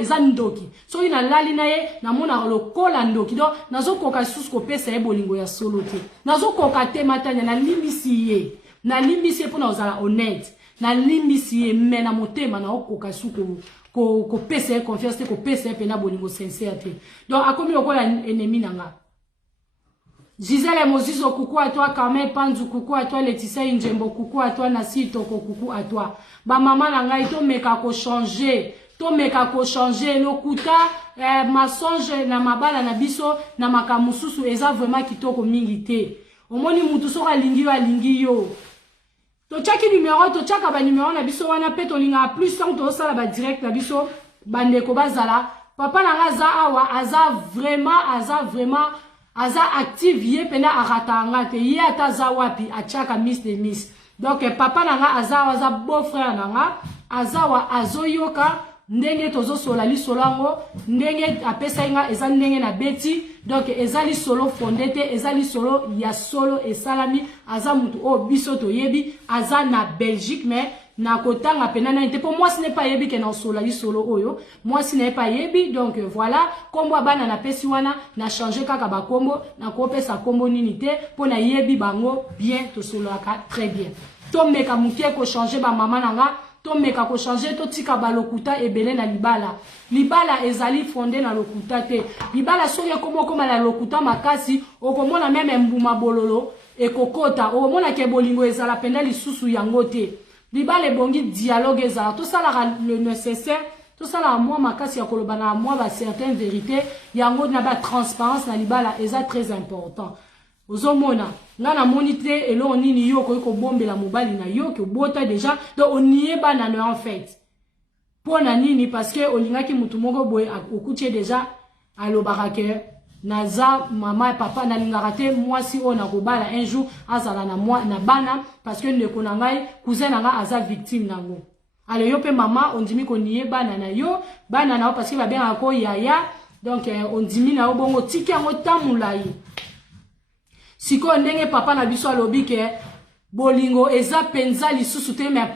eza ndoki soki na lali na ye na mona lokola ndoki donc nazokoka susu kopesa ye bolingo ya solo te nazokoka te matanya na limbisi ye mpona ozala honnête na limbisi ye me na motema na okoka susu kopesa ye confiance te kopesa ye pena bolingo sincère te donc akomi lokola ennemi nanga Gisèle Mozizo, coucou à toi. Carmel Panzu, coucou à toi. Laetitia Injembo, coucou à toi. Nassi Toko, coucou à toi. Ba maman nanga to meka ko changer. To meka ko changer. Lokuta mensonge na mabala na biso na makamususu eza vraiment kitoko mingi te. Omoni mutu soka alingi yo. To chaki numéro, to chaka ba numéro na biso wana pe to linga plus sans to sala ba direct na biso bandeko bazala. Papa nanga za awa aza vraiment aza active ye pena aratanga te ye ataza wapi achaka miss de miss donc papa nanga aza beau frère nanga azawa azoyoka ndenge tozo sola li solango ndenge apesa inga eza ndenge na beti donc ezali solo fondé te ezali solo ya solo esalami aza mutu o biso to yebi aza na Belgique mais na kotanga penana inte pour moi ce n'est pas yebi que na sola li solo oyo moi ce n'est pas yebi donc voilà kombo bana na pesi wana na changer kaka ba kombo na kopesa kombo nini te pona yebi bango bien to solaka très bien to meka mukie ko changer ba mama nanga to meka ko changer to tika ba lokuta ebele na libala ezali fondé na lokuta te libala soki koma la lokuta makasi okomona même mbuma bololo ekokota okomona ke bolingo ezala penda lisusu yango te libala ebongi dialogue ezala to sala le nécessaire to sala moi makasi ya kolobana moi ba certaines vérités yango na ba transparence na libala eza très important ozomona nga na monite elo nini yo ko bombela mobali na yo ke bota déjà donc on y est banane en fait pona nini parce que olingaki mutu moko boye okutie déjà alobaka ke naza mama et papa na lingaka te moi si on a kobala un jour azala na moi na bana parce que ndeko na ngai cousin nanga aza victime nango ale yo pe mama on dimi ko nié bana na yo parce que ba bien ko yaya donc on dimi na bongo tiki yango tamulai siko ndenge papa na biso alobi ke bolingo eza penza lisusu te mais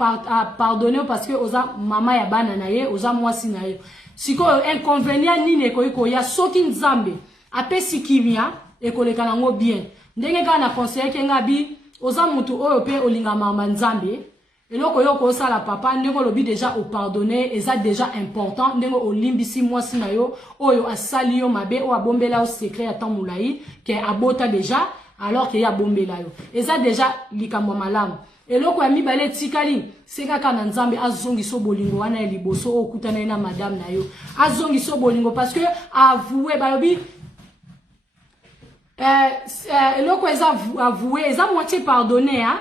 pardonner parce que oza mama ya bana na ye oza mwasi na ye siko inconvénient nini ko ya soki nzambe apesi kimia ekoleka nango bien ndenge ka na conseiller ke ngabi oza mutu oyo pe olinga mama nzambe eloko yo ko sala papa ndenge lobi déjà au pardonner eza déjà important ndenge olimbisi mwasi na yo oyo asali yo mabe o abombela o secret ata mulai ke abota déjà alors que ya bombela yo eza déjà likambo malamu eloko ya mibale tikali seka kana nzambe azongiso bolingo wana ya liboso okutana na madame na yo azongiso bolingo parce que avouer balobi eloko eza avouer eza moitié pardonner hein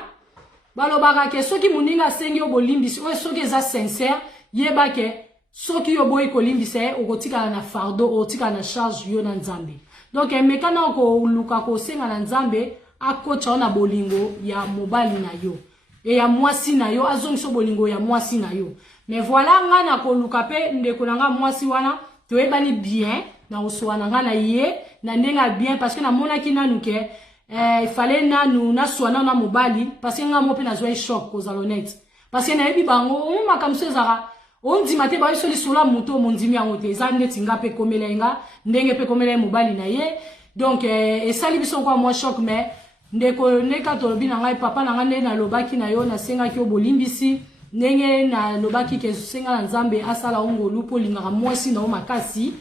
balobaka ke soki muninga sengi yo bolimbisi o soki eza sincère yeba ke soki yo boyi kolimbisa okotika na fardeau okotika na charge yo na nzambe donc mekana ko luka ko senga na nzambe akocha na bolingo ya mobali na yo et ya mwasi na yo azongiso bolingo ya mwasi na yo mais voilà nga na ko luka pe ndeko nanga mwasi wana to ebani bien na oswana nga na ye na ndenga bien parce que na monaki nanu ke il fallait nanu na swana na mobali parce que nga mo pe na zo choc ko zalonete parce que na ebi bango on makamso ezara on dit mate ba soli sola moto mondimi yango te za ndeti nga pe komelenga ndenge pe komela mobali na ye donc et sali biso kwa moi choc mais ndeko neka tolobi na ngai papa na ngai na lobaki na yo na senga ki obolimbisi ndenge na lobaki ke senga na nzambe asala ngolu po lingaka mwasi na o makasi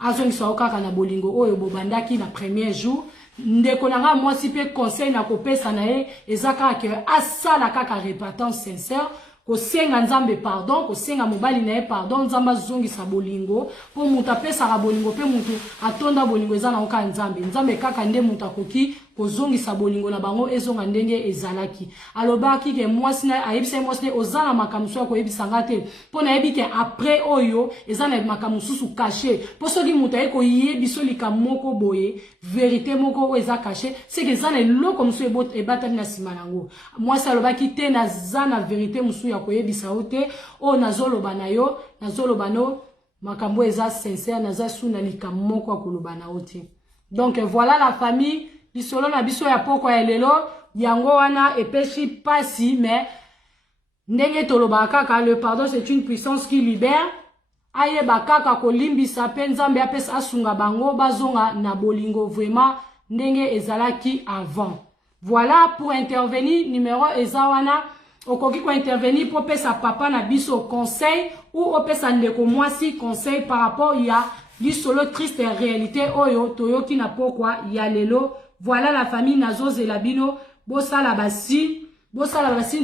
azongisa okaka na bolingo oyo bobandaki na premier jour ndeko na nga mwasi pe conseil na kopesa na ye ezaka ke asala kaka repentance sincère ko senga nzambe pardon ko senga mobali na ye pardon nzamba zongisa bolingo po muta pesa ka bolingo pe mutu atonda bolingo ezana oka nzambe kaka nde muta koki ko zongisa bolingo na bango ezonga ndenge ezalaki alobaki ke mwasi na ayebisa mwasi ne ozana makamuso ko yebisanga te po na yebi ke après oyo ezana makamususu caché po soki muta eko yebiso likamoko boye vérité moko eza caché c'est que ezana loko musu ebatami na sima nango mwasi alobaki te na zana vérité musu ya koyebisa ote o nazoloba na yo nazoloba no makambo eza sincère naza suna likamoko akoloba na ote donc voilà la famille bisolo na biso ya poko ya lelo yango wana epeshi pasi mais ndenge toloba kaka le pardon c'est une puissance qui libère ayeba kaka kolimbisa pe nzambe apesa asunga bango bazonga na bolingo vraiment ndenge ezalaki avant. Voilà pour intervenir numéro ezawana okoki ko intervenir pour pesa papa na biso conseil ou opesa ndeko mwasi conseil par rapport ya lisolo triste réalité oyo toyoki na pokwa ya lelo. Voilà la famille nazozela bino bosala basi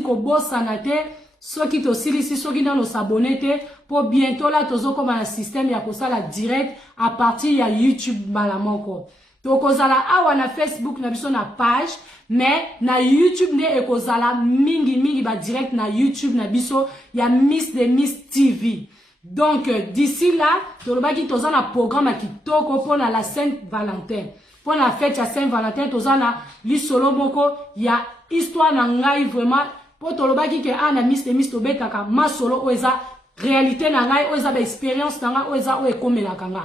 ko bosana te soki tosilisi soki nano s'abonner te pour bientôt là tozokoma na système ya kosala direct à partir ya YouTube malamoko. Tokozala awa na Facebook na biso na page mais na YouTube ne ekozala mingi ba direct na YouTube na biso ya Miss de Miss TV. Donc d'ici là tolobaki tozana programme kitoko pona la Saint-Valentin. Pour la fête à Saint-Valentin, tozana lisolo moko ya histoire na ngai vraiment pour tolobaki ke ana Miss de Miss tobetaka ma solo oza réalité na ngai oza ba expérience na ngai oza o ekomelaka nga.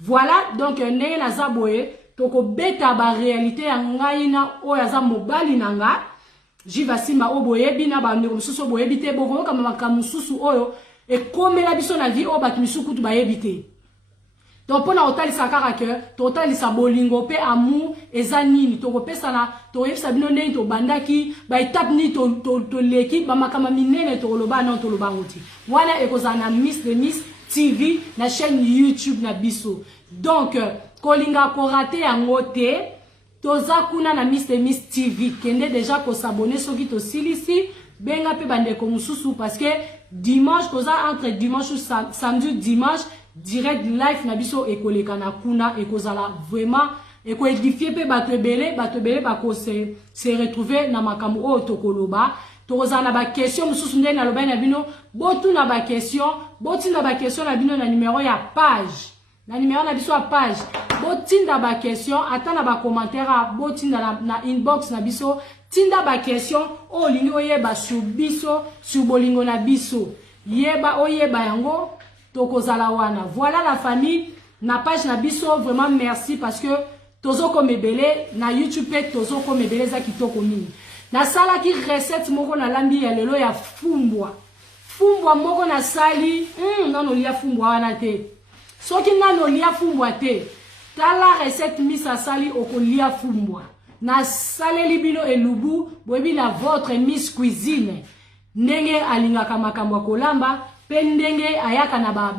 Voilà donc ndenge naza boye toko beta ba réalité ya ngai na oza mobali na nga jivasimba oboye bina ba ndeko mususu boye bité boko kama makamususu oyo ekomela biso na vie o ba kimisuku tu ba yebite. Donc pour na otalisa kaka ke totalisa bolingo pe amour eza nini to kopesa na to yebisa bino neni to bandaki ba étape ni to leki ba makama minene to loba na to loba ngoti wana ekozana Miss de Miss TV na chaîne YouTube na biso. Donc kolinga ko rater yango te toza kuna na Miss de Miss TV kende déjà ko s'abonner soki to silisi benga pe bandeko mususu parce que dimanche toza entre dimanche ou samedi dimanche direct live na biso ekoleka na kuna ekozala vraiment eko édifier pe batebele bako se retrouver na makambo o tokoloba tokozana ba question mususu ndenge na loba na bino botu na ba question na bino na numéro ya page na numéro na biso ya page botinda ba question ata na ba commentaire botinda na inbox na biso tinda ba question o lingi oyeba sur biso sur bolingo na biso yeba oyeba yango tokozala wana. Voilà la famille na page na biso vraiment merci parce que tozo komebele na YouTube tozo komebele za kitoko mingi na sala ki recette moko na lambi ya lelo ya fumbwa moko na sali nano lia fumbwa wana te soki nano lia fumbwa te tala recette misa sali okolia fumbwa na saleli bino elubu boyebi na votre Miss Cuisine ndenge alingaka makambo kolamba pendenge ayaka na ba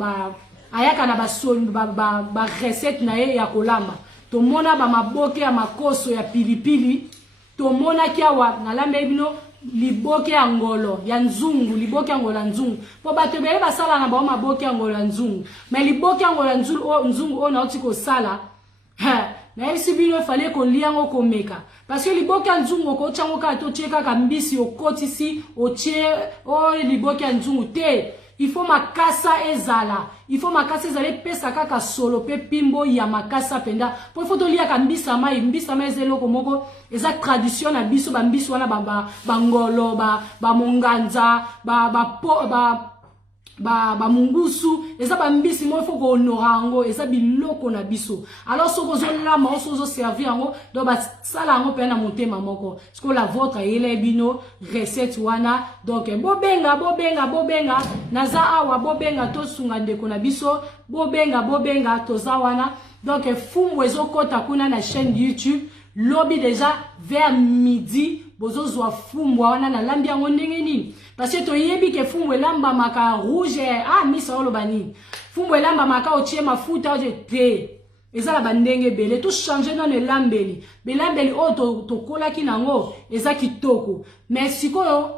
recette na ye ya kolamba to mona ba maboke ya makoso ya pilipili to mona kiawa na lambe bino liboke ya ngolo ya nzungu liboke ya ngolo ya nzungu po bato bele basala na ba maboke ya ngolo ya nzungu mais liboke ya ngolo ya nzungu o na otiko sala na esi bino fallait ko liango komeka parce que liboke ya nzungu ko chango ka to cheka ka mbisi okotisi otie o liboke ya nzungu te. Il faut makasa ezala. Il faut makasa ezala pesa kaka solo pe pimbo ya makasa penda. Po faut to lia ka mbisa ma ezelo komoko eza tradition na biso ba mbiso wana ba ngolo ba monganza ba mungusu eza ba mbisi mo faut ko honorango eza biloko na biso. Alors soko zo lama oso servir yango do ba sala yango pe na motema moko. Parce que la vôtre ele bino recette wana donc bobenga naza awa bobenga to sunga ndeko na biso bobenga toza wana donc fumbwe ezokota kuna na chaîne YouTube lobby déjà vers midi bozo zwa fumbwa wana na lambi yango ndenge nini parce que to yebi ke fumbwe lamba maka rouge misa olobani fumbwe lamba maka otie mafuta oje te ezala bandenge bele to changer dans le lambeli belambeli o to kolaki nango eza kitoko mais sikoyo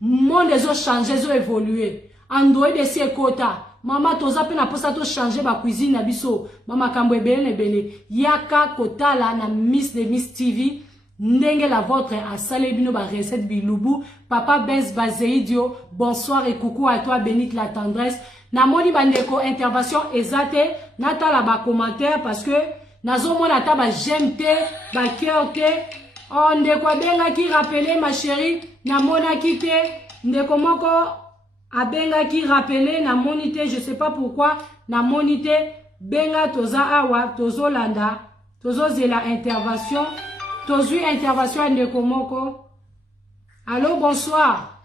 monde ezo changer ezo évoluer Android esi ekota mama toza pe na posa to changer ba cuisine na biso mama kambo ebele yaka kotala na Miss de Miss TV ndenge la vôtre a salé bino ba recette bilubu papa Benz Bazeidio bonsoir et coucou à toi bénite la tendresse na moni bandeko intervention ezate nata la ba commentaire parce que nazo mona ta ba j'aime te ba cœur te on ndeko benga ki rappeler ma chérie na mona ki te ndeko moko abenga ki rappeler na monité je sais pas pourquoi na monité benga toza awa tozo landa tozo zela intervention tozu intervention de komoko. Allô, bonsoir.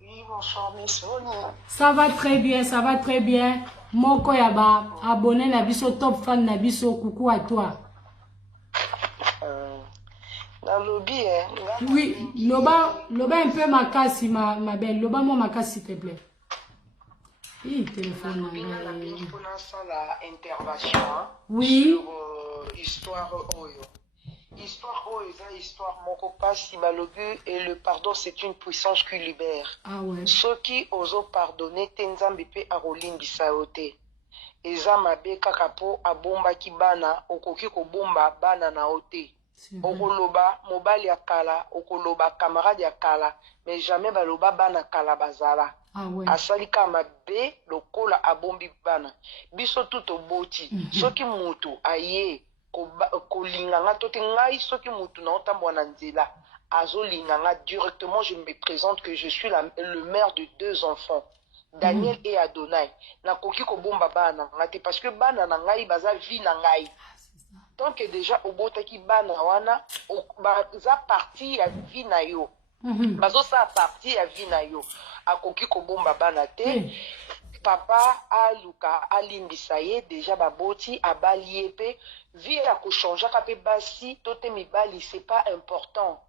Oui, bonsoir, Miss Oni. Ça va très bien, ça va très bien. moko ya ba abonné na biso top fan na biso, coucou à toi. Dans le lobby, Oui, loba un peu makasi ma belle, loba moi makasi s'il te plaît. Oui, téléphone. La intervention oui. Sur histoire Oyo. Histoire Oyo, histoire moko pasi balobi et le pardon c'est une puissance qui libère. Ah ouais. Ceux qui osent pardonner tenzambi pe arolimbisa yo te. Eza mabe kaka po abombaki bana okoki kobomba bana na yo te. Okoloba mobali ya kala, okoloba camarade ya kala, mais jamais baloba bana kala bazala. Ah ouais. Asalika mabe lokola abombi bana. Biso tuto boti. Soki mutu aye kolinganga tote ngai soki mutu na otambo na nzela. Azo linganga directement je me présente que je suis le mère de 2 enfants. Daniel et Adonai. Na koki ko bomba bana ngate parce que bana na ngai baza vie na ngai. Donc déjà obotaki bana wana baza partie ya vie na yo. Bazo sa partie ya vie na yo. Akoki ko bomba bana te. Papa aluka alimbisa ye déjà baboti abali epe vie ya ko changer ka pe basi tote mibali c'est pas important.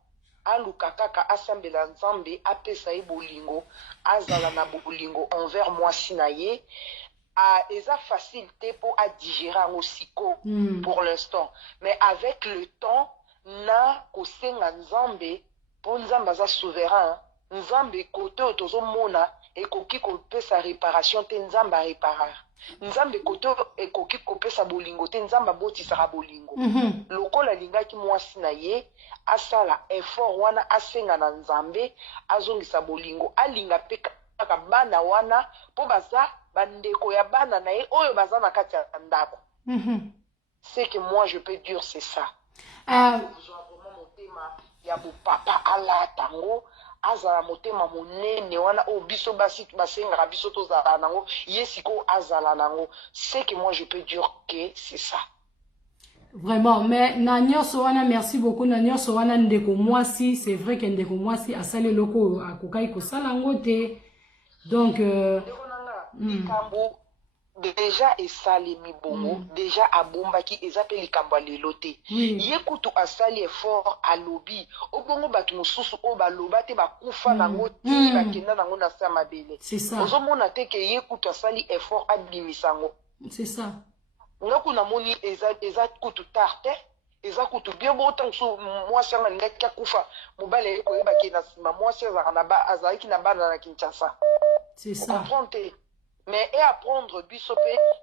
Aluka kaka asambela nzambe apesa ye bolingo azala na bolingo envers moi sinaye. Eza facile te pour à digérer en osiko pour l'instant mais avec le temps na kosenga nzambe pour nzambe aza souverain nzambe kote otozo mona ekoki kopesa réparation te nzambe réparer nzambe kote ekoki kopesa bolingo te nzambe abotisaka bolingo lokola lingaki mwasi na ye asala effort wana asenga na nzambe azongisa bolingo alinga pe kaka bana wana po baza bandeko ya bana na ye oyo baza na kati ya ndako. C'est que moi je peux dire c'est ça. Vraiment motema ya bo papa ala tango azala motema monene wana o biso basi basenga biso to zala nango yesiko azala nango. C'est que moi je peux dire que c'est ça. Vraiment, mais na nyonso wana merci beaucoup na nyonso wana ndeko mwasi, c'est vrai que ndeko mwasi asali loko akokai ko sala ngote. Donc likambo déjà esali mibongo déjà abombaki ezape likambo lelo te ye kutu asali effort alobi obongo bato mosusu o baloba te bakufa nango ti bakenda nango na sa mabele ozomona te ke ye kutu asali effort abimisango c'est ça ngaku namoni eza kutu tarte eza kutu bien bon tant so mwasi anga ngaki akufa mobale koyebaki na sima mwasi azalaki na bana na Kinshasa c'est ça mais et apprendre bisope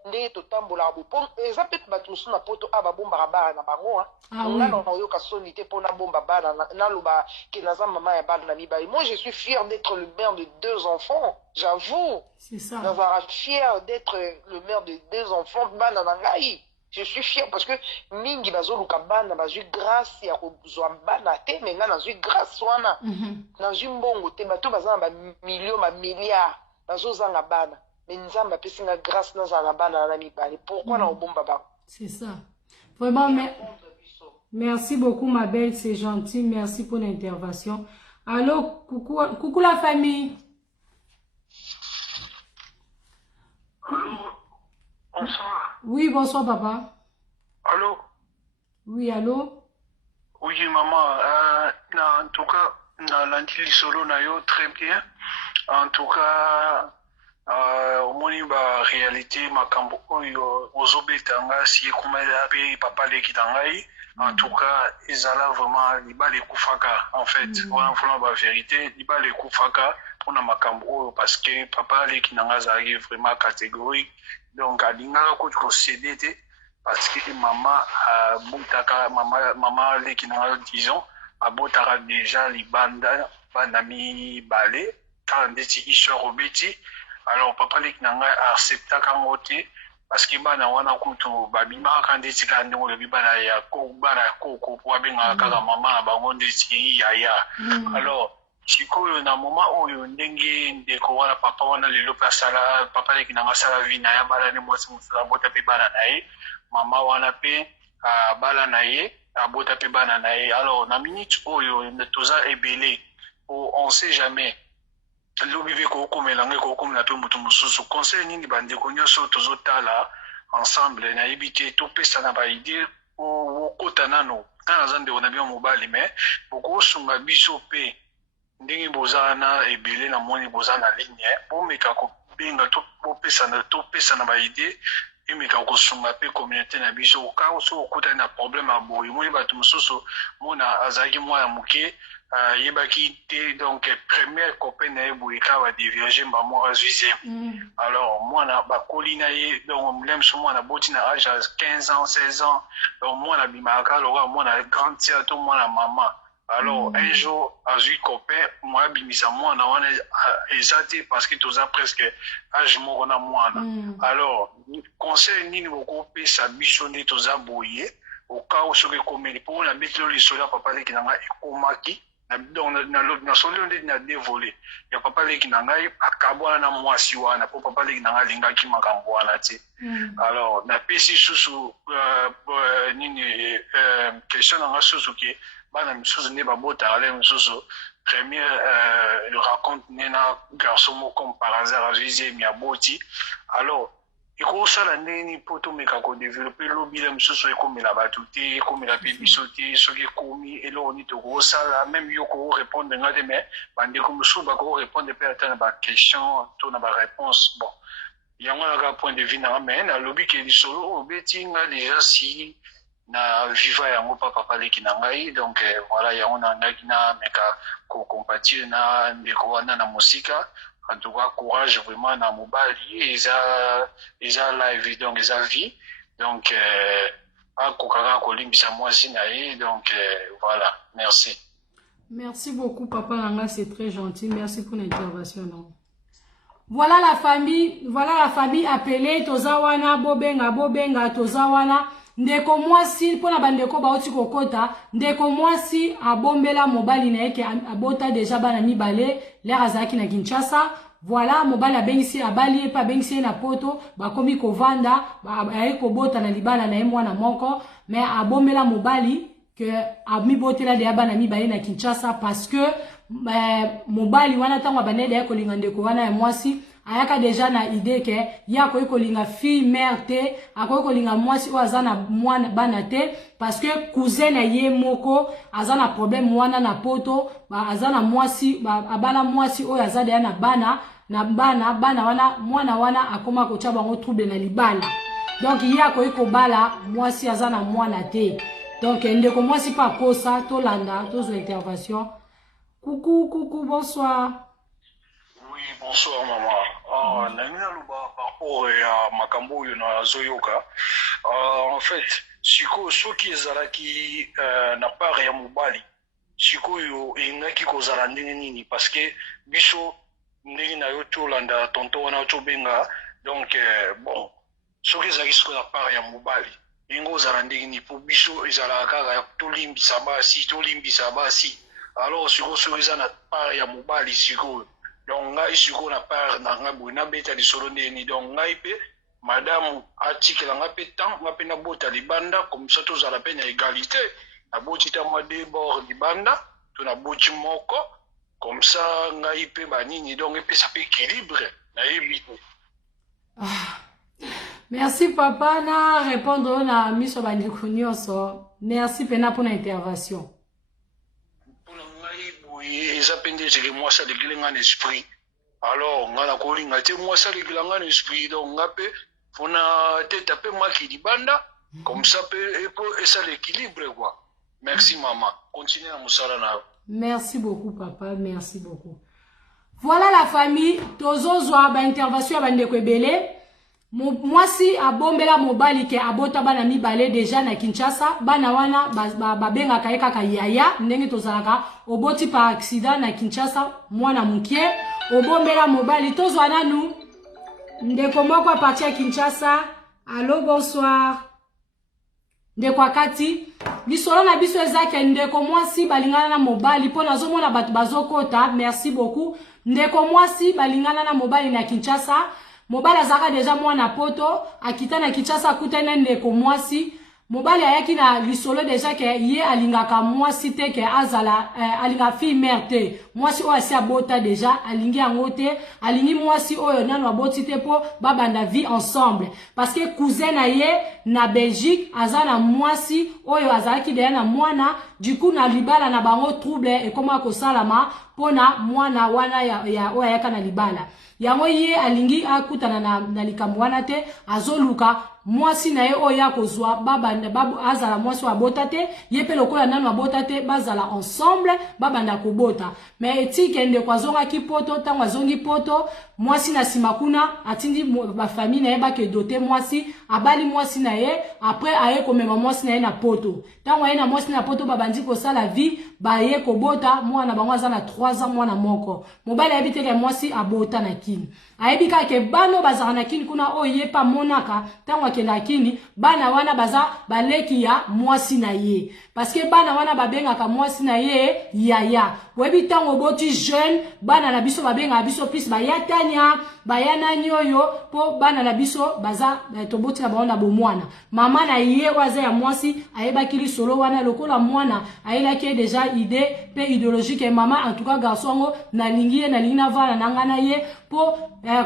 ndé totambola bo pom ezapet batmusu na poto aba bomba bana na bango nga na oyoka sonité pona bomba bana na loba ke naza mama ya bana na mibali. Moi je suis fier d'être le père de 2 enfants, j'avoue. C'est ça. Naza fier d'être le mère de 2 enfants bana na ngai. Je suis fier parce que mingi bazoluka bana bazui grâce ya kozwa bana te mais nga nazui grâce wana nazui mbongo te bato baza na ba millions ba milliards bazozanga bana. Mais nzamba pesinga grâce na zala bana na mibali. Pourquoi na obomba ba? C'est ça. Vraiment merci beaucoup ma belle, c'est gentil. Merci pour l'intervention. Allô, coucou la famille. Allô, bonsoir. Oui, bonsoir papa. Allô? Oui, allô? Oui, maman. En tout cas, dans l'antilles solo na yo, très bien. En tout cas, omoni ba réalité makambo oyo ozobetanga si ekomela pe papa lekita ngai en tout cas ezala vraiment libala ekufaka en fait wana fona ba vérité libala ekufaka mpona makambo oyo parce que papa leki nanga azalaki vraiment catégorique donc alingaka koti kosede te parce que mama abotaka mama leki nanga disons abotaka déjà libanda bana mibale kaka ndeti histoire obeti. Alors papa leki nanga accepta kango te parce que bana wana kutu babimaka ndeti ka ndenge lobi bana ya koko po abenga kaka mama na bango ndeti yaya. Alors sikoyo na moma oyo ndenge ndeko wana papa wana lelo pe asala papa leki nanga asala vi na ya bala ne mwasi mosala bota pe bana na ye mama wana pe bala na ye abota pe bana na ye. Alors na minute oyo toza ebele on sait jamais lobi be kokomela ngai kokomela pe moto mosusu conseil nini bandeko nyonso tozotala ensemble nayebi te topesana baide okota nano nga naza ndeko na bino mobali me bokosunga biso mpe ndenge boza na ebele na moni boza na ligne bomeka kobenga topesana baide emeka kosunga mpe communauté na biso ka so okutani na problème ya boye moni bato mosusu mona azalaki mwana moke yebaki te donc première copain na ye boye ka badiverge mbamoko azwi alors mwana bakoli na ye donc molemo so mwana boti na age ya 15 ans 16 ans donc mwana bimaka lokola mwana grande sœur to mwana mama alors un jour azwi copain moi abimisa mwana wana eza te parce que toza presque age moko na mwana alors conseil nini bokopesa biso nde toza boye okao soki ekomeli mpo na betelo lisolo ya papa leki na ngai ekomaki donc na solo nde na dévolé ya papa leki na ngai akabwana na mwasi wana mpo papa leki na ngai alingaki makambo wana te alors napesi susu nini question na ngai susu ke bana misusu nde babotaka le misusu première raconte nde na garçon moko comme par hasard azwi ya boti alors ekosala ndeni mpo tomeka kodevelope lobi le mosusu ekomela bato te ekomela mpe biso te soki ekomi eloko nini tokosala meme yo kokorépondre nga te mais bandeko mosusu bakokorépondre mpe ata na baquestion to na baréponse bon yango naka point de vue nanga mais nalobi ke lisolo obeti nga deja si na viva yango pa papa leki na ngai donc voilà yango nandaki na meka kocompatir na ndeko wana na mosika en tout cas courage vraiment na mobali eza live donc eza vie donc akokaka kolimbisa mwasi na ye donc voilà merci beaucoup papa nanga c'est très gentil merci pour l'intervention non voilà la famille appelée toza wana bobenga toza wana ndeko mwasi pona bandeko baoti kokota ndeko mwasi abombela mobali na yeke abota deja bana mibale l'air azaki na Kinshasa voilà mobali abengisi abali pa bengisi na poto bakomi kovanda ayi kobota na libala na ye mwana moko mais abombela mobali que amibotela de bana mibale na Kinshasa parce que mobali wana tango banede ya kolinga ndeko wana ya mwasi ayaka deja na idée ke ya koyi kolinga fille mère te akoyi kolinga mwasi o azana mwana bana te parce que cousin na ye moko azana problème wana na poto azana mwasi abala mwasi o azade ya na bana wana mwana wana akoma ko tshaba ngo trouble na libala donc ya koyi ko bala mwasi azana mwana te donc ndeko mwasi pa kosa to landa to zo intervention coucou bonsoir. Oui, bonsoir maman. Namina luba par rapport à makambo na zoyoka. En fait, siko soki ezalaki na part ya mobali. Siko yo engaki kozala ndenge nini parce que biso ndenge na yo tolanda tonton wana tobenga donc bon soki ezalaki siko na part ya mobali. Ingo zala ndenge ni po biso ezala kaka tolimbisa basi. Alors siko soki eza na part ya mobali siko donc ngai siko na part na ngai boye nabeta lisolo ndeni donc ngai mpe madame atikela ngai mpe temps ngai mpe nabota libanda comme ça tozala mpe na égalité naboti ta mwa debord libanda to naboti moko comme ça ngai mpe banini donc epesa mpe équilibre nayebi te. Merci papa na répondre na miso bandeko nyonso merci pena pour l'intervention. Eza pende zele mwasa lekile nga na esprit alors nga na kolinga te mwasa lekila nga na esprit donc nga pe fona te tape maki libanda comme ça pe epo esa l'équilibre quoi. Merci maman, continue na musala na. Merci beaucoup papa, merci beaucoup. Voilà la famille tozozwa ba intervention ba ndeko ebele. Mwasi abombela mobali ke abota bana mibale deja na Kinshasa bana wana babenga kaeka kayaya ndenge tozalaka oboti par accident na Kinshasa mwana mukie obombela mobali tozwa nanu ndeko moko a partir ya Kinshasa. Allô bonsoir ndeko akati bisolo na biso ezake ndeko mwasi balingana na mobali po nazomona bato bazokota merci beaucoup ndeko mwasi balingana na mobali na Kinshasa. Mobali azaka deja mwana poto akita na Kinshasa akutana ndeko mwasi mobali ayaki na lisolo deja ke ye alingaka mwasi te ke azala alinga fille mère te mwasi oyo asi abota deja alingi yango te alingi mwasi oyo nano aboti te po babanda vie ensemble parce que cousin na ye na Belgique aza na mwasi oyo azalaki deja na mwana du coup na libala na bango trouble ekoma kosalama pona mwana wana ya oyo ayaka na libala yango ye alingi akutana na likambo wana te azoluka mwasi na ye oyo akozwa babanda azala mwasi wa bota te ye pe lokola nano abota te bazala ensemble babanda kobota mais etike ndeko azongaki poto ntango azongi poto mwasi na nsima kuna atindi bafamille na ye bakedote mwasi abali mwasi na ye après aye komema mwasi na ye na poto ntango aye na mwasi na poto babandi kosala vie baye kobota mwana bango aza na 3 ans mwana moko mobali ayebi teke mwasi abota na kini ayebi kaka bano bazala na kini kuna oyo ye pa monaka ntango akenda kini bana wana baza baleki ya mwasi na ye parce que bana wana babengaka mwasi na ye yaya webi ntango boti jeune bana na biso babengaka biso plus bayatanya bayana nyoyo po bana na biso baza toboti na bango na bomwana mama na ye waza ya mwasi ayebaki lisolo wana lokola mwana ayelaki deja idée pe idéologique mama en tout cas garçon nalingi na vala na ngana ye po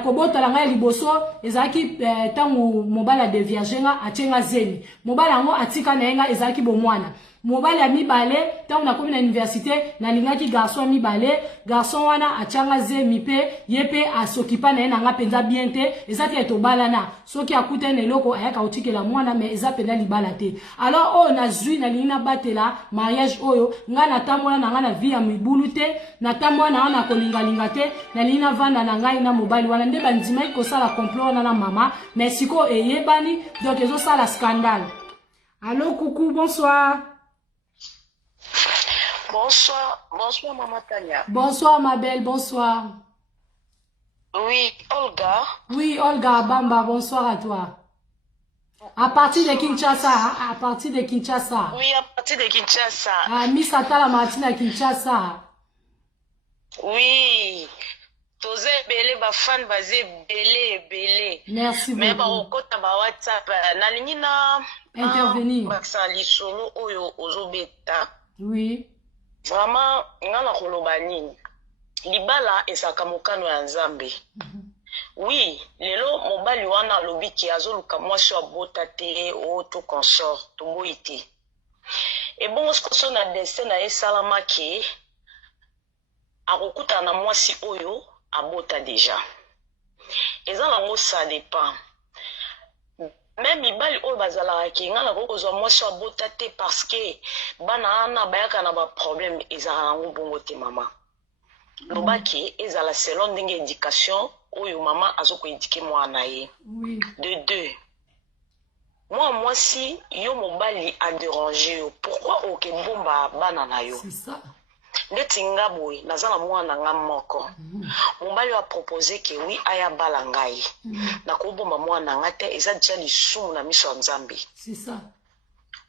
kobota la ngai liboso ezaki tangu mobala de viergenga atenga zeni mobala ngo atika na yenga ezaki bomwana mobali ya mibale tangu nakomi na université nalingaki garçon mibale garçon wana achanga zemi pe yepe asokipa na nga penza bien te ezati etobalana soki akute na eloko ayaka otikela mwana mais eza pena libala te alors o na zui na lina batela mariage oyo nga na tamona na nga na vie ya mibulu te na tamona na nga na kolingalinga te na lina vanda na ngai na mobali wana nde bandimaki kosala complot wana na mama mais siko eyebani donc ezosala scandale. Allô, coucou, bonsoir. Bonsoir Maman Tania. Bonsoir ma belle, bonsoir. Oui, Olga. Oui, Olga Bamba, bonsoir à toi. À partir de Kinshasa, à partir de Kinshasa. Oui, à partir de Kinshasa. Ah, Miss Atala Martina Kinshasa. Oui. Toze belé ba fan basé belé. Merci beaucoup. Mais ba okota ba WhatsApp na lingina intervenir. Ba sali solo oyo ozobeta. Oui. Vraiment ngana koloba nini. Libala esaka mokano ya Nzambe. Oui, lelo mobali wana lobi ki azoluka mwasi wa bota te o to consort to boite. Et bon ce na destin na esalama ki akokuta na mwasi oyo abota déjà. Eza lango ça dépend. Même mibali oyo bazalaka ki ngana kokozwa mwasi wa bota te parce que bana ana bayaka na ba problème ezala lango bongo te mama. Lobaki ezala selon ndenge éducation oyo mama azoko éduquer mwana ye. Oui. De deux. Moi si yo mobali a dérangé yo, pourquoi oke bomba bana na yo? C'est ça. Ndeti nga boy nazala mwana nga moko. Mobali a proposé que oui aya bala ngai. Na ko bomba mwana nga te eza déjà lisumu na miso ya Nzambe. C'est ça.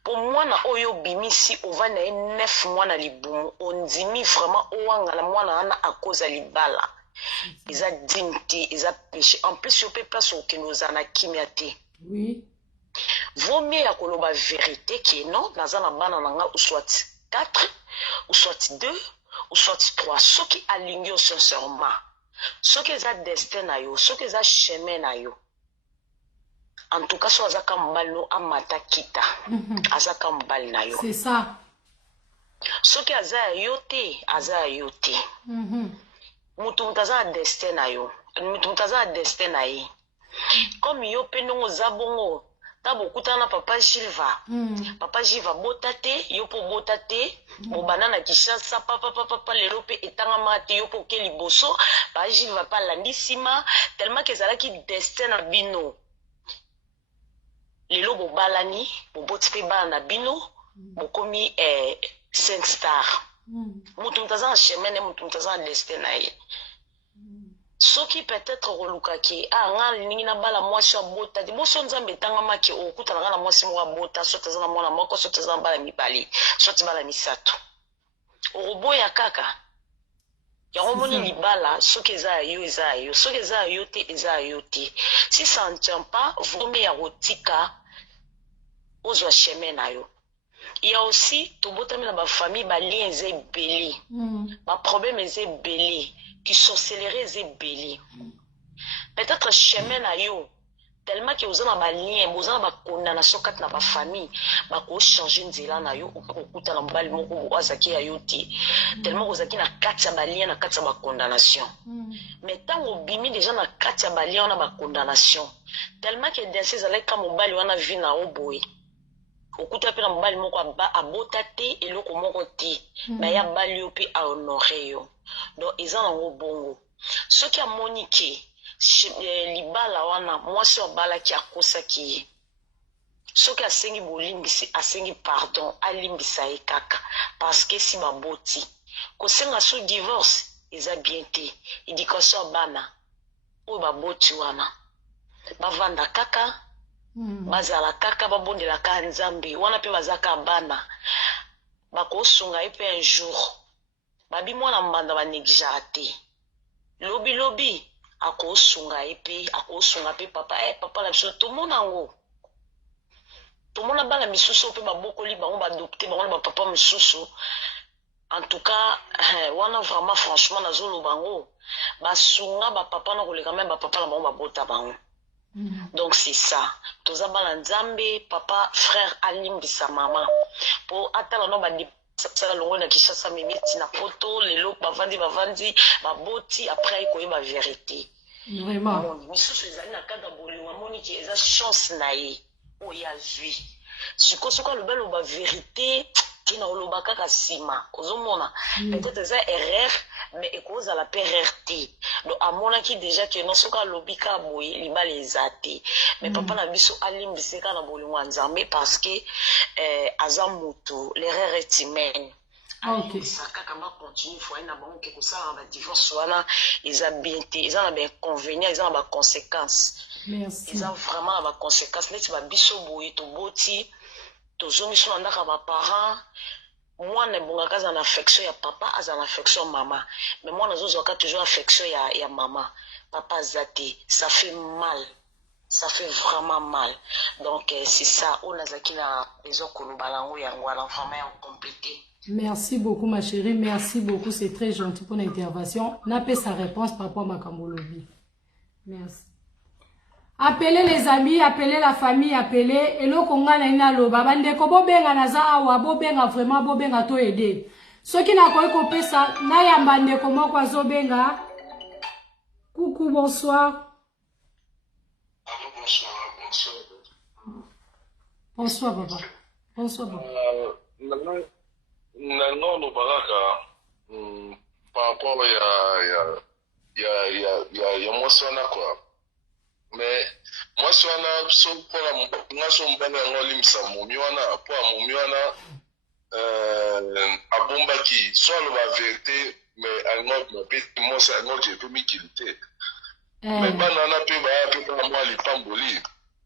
Pour mwana oyo bimisi ovana 9 mois na libumu ondimi vraiment owangala mwana ana à cause ya libala. Eza dignité, eza péché. En plus yo pe place au kenoza na kimia te. Oui. Vaut mieux ya koloba vérité qui non nazana bana nanga ou soit 4 ou soit 2 ou soit 3 ceux qui alignent sincèrement. Ceux qui ont destin na yo, ceux qui ont chemin na yo. En tout cas, so azaka mbalo amata kita. Azaka mbal na yo. C'est ça. Ceux qui ont yote, aza yote. Mutu mutaza destin na yo. Mutu mutaza destin na ye. Comme yo penongo zabongo. Tabo kutana papa Silva. Papa Silva botate, yo po botate. Bobana na Kinshasa papa lelo pe etanga mate yo po ke liboso. Papa Silva pa landisima tellement que zalaki destin na bino. Lelo bobalani, boboti pe bana na bino, bokomi 5 stars. Mutu mutaza chemin, mutu mutaza destin na ye. Soki peut-être relukaki nga lingi na bala mwasi wa bota di boso Nzambe tanga maki okutana na mwasi mwa bota so tazana mwana moko so tazana bala mibali so tazana misato oroboya kaka ya romoni libala soki eza yo soki eza yo te eza yo te si ça ne tient pas vaut mieux ya rotika ozwa chemin na yo. Il y a aussi tobotami na ba famille ba lien eza ebele ba problème eza ebele qui sorcellerie eza ebele. Peut-être chemin na yo tellement que vous avez un lien, vous avez une condamnation dans votre famille, vous pouvez changer nzela na yo, okuta na mbali moko azaki ya yote. Tellement vous avez na kati ya lien na kati ya condamnation. Mais tant que bimi déjà na kati ya lien na condamnation, tellement que dans ces années quand mobali wana vi na oboy. Okuta pe na mbali moko abota te eloko moko te, mais ya bali yo pe a honorer yo. Donc ils ont un bongo. Ce qui a moniqué libala wana mwasi obalaki akosaki ye soki asengi bolimbisi asengi pardon alimbisa ye kaka parce que si baboti kosenga so divorce eza bien te éducation bana oyo baboti wana bavanda kaka bazala kaka babondela ka nzambe wana mpe bazaka bana bakosunga ye mpe un jour babi mwana mbanda banegligeaka te lobi akosunga epe akosunga pe papa la biso tomona ngo tomona bana misusu pe babokoli bango badopte bango na papa misusu en tout cas wana vraiment franchement nazoloba ngo basunga bapapa na koleka même bapapa na bango babota bango. Donc c'est ça toza bana nzambe papa frère alimbisa mama po atala no ba sala longo na Kishasa mimiti na poto lelo bavandi baboti après koyeba vérité vraiment misusu ezali na kanda bolingo amoni ki eza chance na ye oyo azwi sikosoka lobelo ba vérité tina oloba kaka nsima ozomona peut-être eza erreur mais ekozala pe erreur te donc amonaki déjà que non soki alobi ka boye libala eza te mais papa na biso alimbisi kaka na bolingo ya nzambe parce que aza moto l'erreur est humaine. Okay. Kaka ba continue foyer na bango ke kosala ba divorce wana eza bien te eza na ba inconvénients eza na ba conséquences. Merci. Eza vraiment na ba conséquences neti ba biso boye toboti tozongi so na ndaka ba parents mwana ebongaka aza na affection ya papa aza na affection ya mama mais mwana azozwaka toujours affection ya mama papa aza te ça fait mal. Ça fait vraiment mal. Donc c'est ça on azaki na besoin koloba lango yango wana vraiment compléter. Merci beaucoup ma chérie, merci beaucoup, c'est très gentil pour l'intervention. N'a pas sa réponse par rapport à ma Kambolobi. Merci. Appelez les amis, appelez la famille, appelez. Et le Konga na ina loba. Bandeko bobenga naza awa, bobenga vraiment, bobenga to aider. Ceux qui n'a pas compris ça, na yambande comment quoi zobenga. Coucou, bonsoir. Bonsoir papa. Bonsoir papa. Non, par rapport ya mwaswana quoi. Mais mwaswana so pour la so mbana ngolimsa mumiwana pour mumiwana abombaki soit la vérité mais alnot pe moi c'est alnot je peux m'équilibrer. Mais banana pe ba moi lipamboli.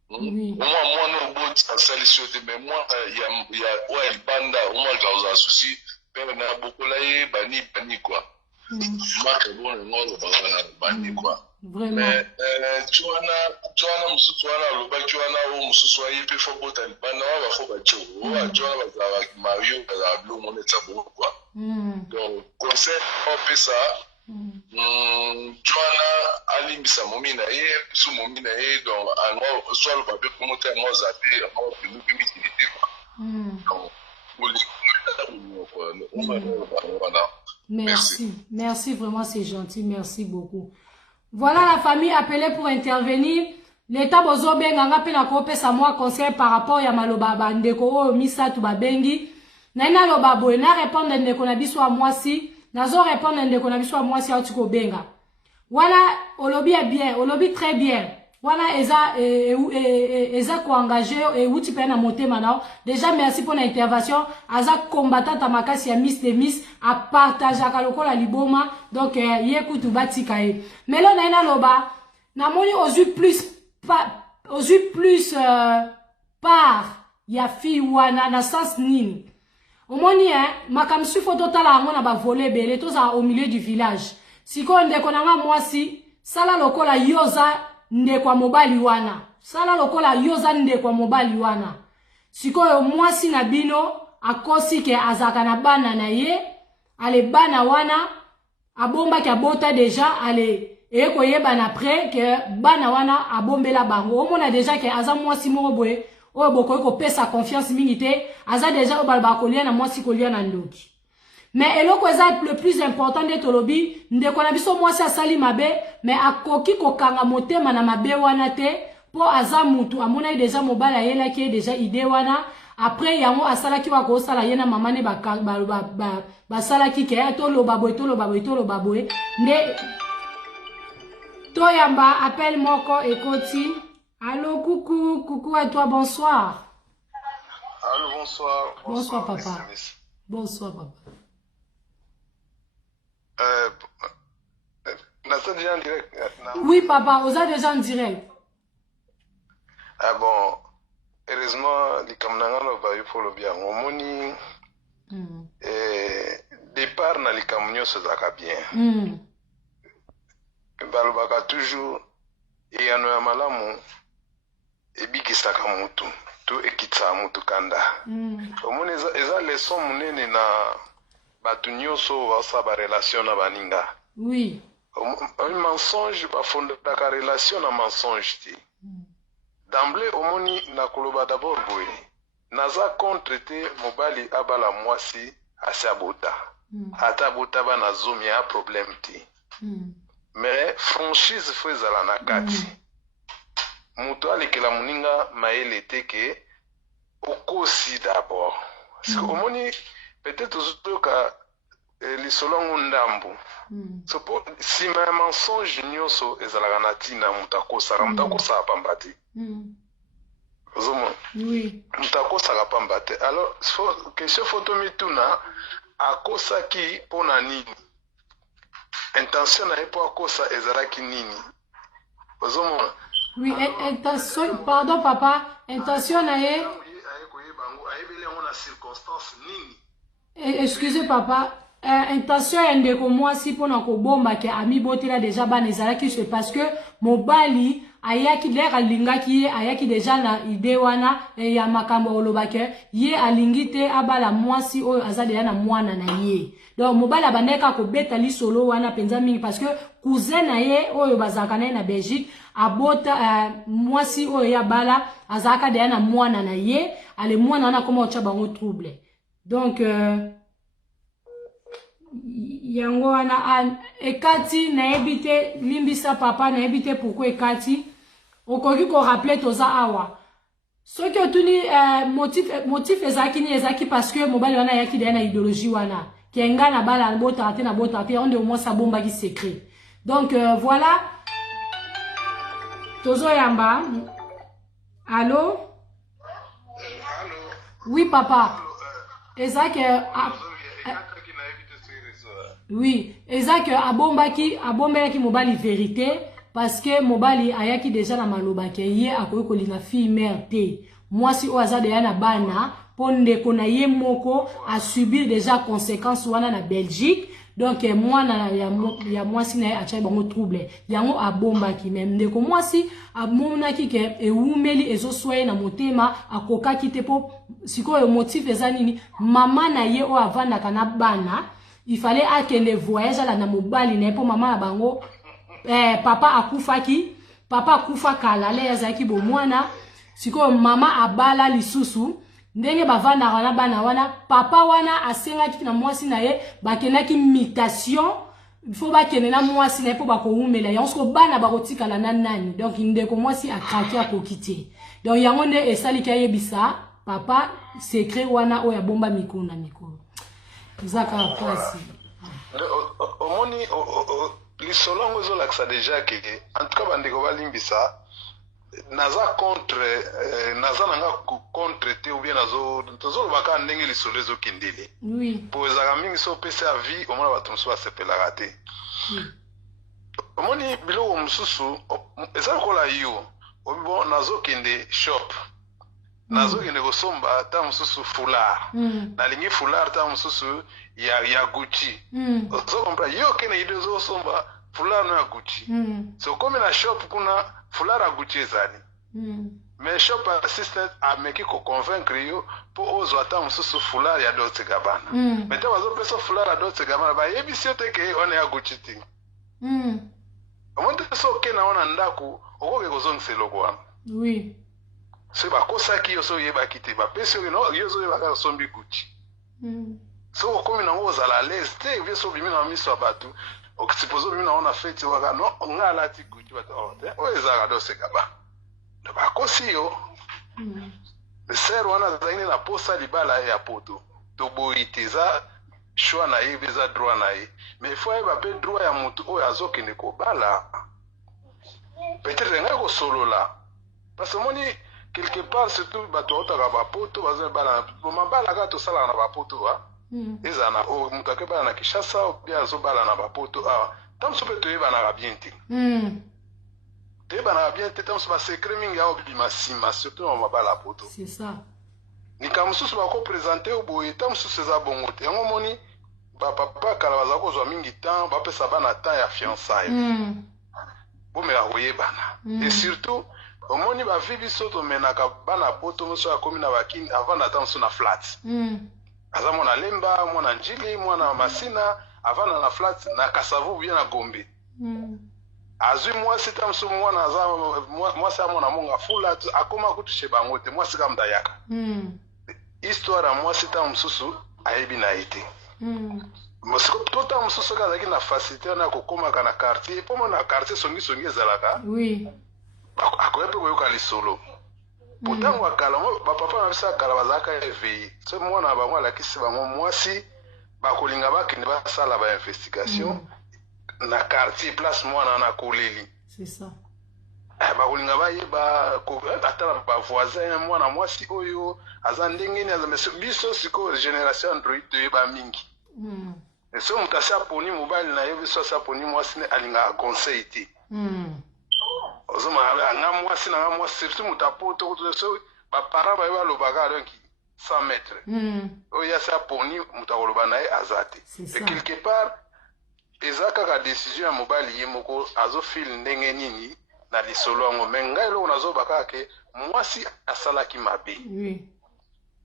Moi non bon ça salisyote mais moi il y a ouais banda moi causa souci père na bokola ye bani quoi marque bon ngolo bani quoi vraiment mais joana mususu wana loba joana o mususu aye pe fo bota bana wa fo ba jo wa joana ba Mario ba blo mon etabo quoi donc conseil on fait ça joana alimbisa momina ye su momina ye donc ango soit le papier comment tu ango zappé ango publicité quoi merci, merci vraiment, c'est gentil, merci beaucoup. Voilà la famille appelée pour intervenir. L'état bozo benga pe na kope sa moi conseil par rapport ya maloba bandeko misa tu babengi. Na ina loba boy na répondre ndeko na biso a moi si, nazo répondre ndeko na biso a moi si atu ko benga. Voilà, olobi est bien, olobi très bien. Voilà, eza ko engagé et outi pe na monter maintenant. Déjà merci pour l'intervention. Aza combattant tamakasi ya Miss de Miss a partager kaloko la liboma. Donc yekutu batika e. Mais là na ina loba na moni ozu plus par ya fi wana na sens nini. Omoni makamsu photo tala ngona ba voler belé tous au milieu du village. Siko ndeko nanga mwasi sala lokola yoza ndekwa mobali wana. Sala lokola yoza ndekwa mobali wana. sikoyo mwasi na bino akosi ke azaka na bana na ye ale bana wana abomba ki abota deja ale eko yebana après ke bana wana abombela bango omona deja ke aza mwasi moko boye oyo bokoki kopesa confiance mingi te aza deja oyo baloba kolia na mwasi kolia na ndoki. Mais eloko eza le plus important de tolobi ndeko na biso mwasi asali mabe mais akoki kokanga motema na mabe wana te po aza mutu amona deja mobala yelaki deja idée wana après yango asalaki wa ko sala yena mama ne basalaki ke to loba boye nde Toyamba appelle moko ekoti. Allô, coucou à toi, bonsoir. Allô, bonsoir. Bonsoir papa. Bonsoir papa. Nasa déjà en direct. Oui papa, vous êtes déjà en direct. Ah bon, heureusement, les camarades il faut le bien. Au moni, départ na les camarades se zaka bien. Balobaka toujours eyano ya malamu ebikisaka mutu to ekitsa mutu kanda. Omoni eza leçon munene na batu nyonso basa ba relation na baninga. Oui. Un mensonge bafondaka relation na mensonge ti. D'emblée omoni na koloba d'abord boye naza contre te mobali abala mwasi asabota. Ata bota bana zomi ya problème ti. Mais franchise faut ezala na kati. Mutu alekela muninga maele te ke okosi d'abord. Parce que omoni peut-être ozoka lisolongo ndambu. Si ma mensonge nyonso ezalaka na tina mutu akosaka mutu akosaka pamba te. Oui. Mutu akosaka pamba te. Alors question photo mituna akosaki pona nini? Intention na epo akosa ezalaki nini? Ozomona? Oui, intention, pardon papa, intention na ye excusez papa, intention ya ndeko mwasi pona kobomba ke ami botela deja bana ezalaki c'est parce que mobali ayaki lera lingaki ye ayaki deja na idée wana ya makambo olobake ye alingi te abala mwasi oyo aza deja na mwana na ye. Donc mobali abandeka ko beta lisolo wana penza mingi parce que cousin na ye oyo bazaka na Belgique abota mwasi oyo ya bala azaka deja na mwana na ye ale mwana wana koma ocha bango trouble. Donc yango wana ekati na ebite limbisa papa na ebite pourquoi ekati okoki ko rappeler toza awa soki otuni motif ezaki ni ezaki parce que mobali wana yaki deja na idéologie wana kenga na bala bota te on de au moins sa bomba qui secret. Donc voilà tozo yamba. Allô? Oui papa. Ezak oui, ezak abombelaki mobali vérité parce que mobali ayaki déjà na maloba ke ye akoki kolinga fille mère te. Mwasi o aza deja na bana ponde kona ye moko a subir déjà conséquences wana na Belgique. Donc mwana ya mwasi na achai bango trouble. Yango abombaki même ndeko mwasi amonaki ke ewumeli ezoswaye na motema akokaki te po sikoyo motif eza nini mama na ye o avandaka na bana il fallait akende voyage ala na mobali na po mama na bango papa akufa kala le yazaki bo mwana sikoyo mama abala lisusu ndenge bavanda wana bana wana papa wana asengaki na mwasi na ye bakenaki mutation faut bakene na mwasi na ye po bakoumela yango bana bakotikala na nani. Donc ndeko mwasi akraki akokite. Donc yango nde esali ka yebisa papa secret wana oya bomba mikolo na mikolo zaka pasi omoni lisolongo zo laksa déjà que en tout cas bandeko balimbisa naza contre naza nanga contre te ou bien nazo baka ndenge lisolo ezo kindeli. Oui. Po ezaka mingi so pesa ya vie omona bato mosusu basepelaka te. Omoni biloko mosusu eza lokola yo obibo nazokende shop nazokende kosomba ata mosusu foulard nalingi foulard ata mosusu ya Gucci ozokompra yo kende ide ozosomba foulard no ya Gucci so comme na shop kuna foulard ya Gucci ezali mais shop assistant ameki ko convaincre yo po ozo ata mususu fulari ya Dolce Gabbana mais te bazo pesa fulari ya Dolce Gabbana ba yebisi yo te ke on ya Gucci ting omonte so ke na ona ndaku okoke kozongisela okwana oui so bakosaki yo so yebaki te bapesi yo no yo zo yebaka sombi Gucci so okomi nango ozala à l'aise te vie so bimi na miso ya bato okisipozo bimi na ona feti waka no nga alati Gucci bato oyo ezalaka Dolce Gabbana bakosi yo ser wana azalaki na posa libala ye ya poto toboyi te eza choix na ye eza droit na ye mais fo ayeba mpe droit ya motu oyo azokende kobala peut-être ngai kosolola parce que moni quelque part surtout bato baotaka bapoto baza bala mabala kaka tosalaka na bapoto eza na moto akebala na Kinshasa obie azobala na bapoto awa ntango so mpe toyebanaka bien te toyebanaka bien te ntango so basekret mingi awa obima nsima surtout na mabala poto c'est ça likambo mosusu bakopresente yo boye ntango mosusu eza bongo te yango moni bapapa kala baza kozwa mingi temps bapesa bana temps ya fiançailles bomeka koyebana et surtout omoni bavi biso tomenaka bana poto mosusu akomi na bakini avant na temps mosusu na flat aza mwana lemba mwana njili mwana masina avanda na flat na kasavu bien na Gombe azwi mwasi ta mosusu mwana aza mwasi amona monga fula akoma kutushe bango te mwasi kama mdayaka histoire ya mwasi ta mosusu ayebi na ye te mosiko tota mosusu oyo azalaki na facilité wana ya kokomaka na quartier mpo mona quartier songisongi ezalaka akoya mpe koyoka lisolo po ntango akala bapapa na biso ya kala bazalaka éveillé so mwana na bango alakisi bango mwasi bakolinga bakende basala bainvestigation na quartier place mwana na koleli bakolinga bayeba ata na bavoisin mwana mwasi oyo aza ndenge nini biso sikoyo génération android toyeba mingi so moto asi aponi mobali na ye biso asi aponi mwasi alingaka conseil te ozomaka nga mwasi na nga mwasi surtout moto apoto so baparent baye balobaka donki 100 mètres oyo asi aponi moto akoloba na ye aza te et quelque part eza kaka décision ya mobali ye moko azofile ndenge nini na lisolo yango me ngai eloko nazoba kaka ke mwasi asalaki mabe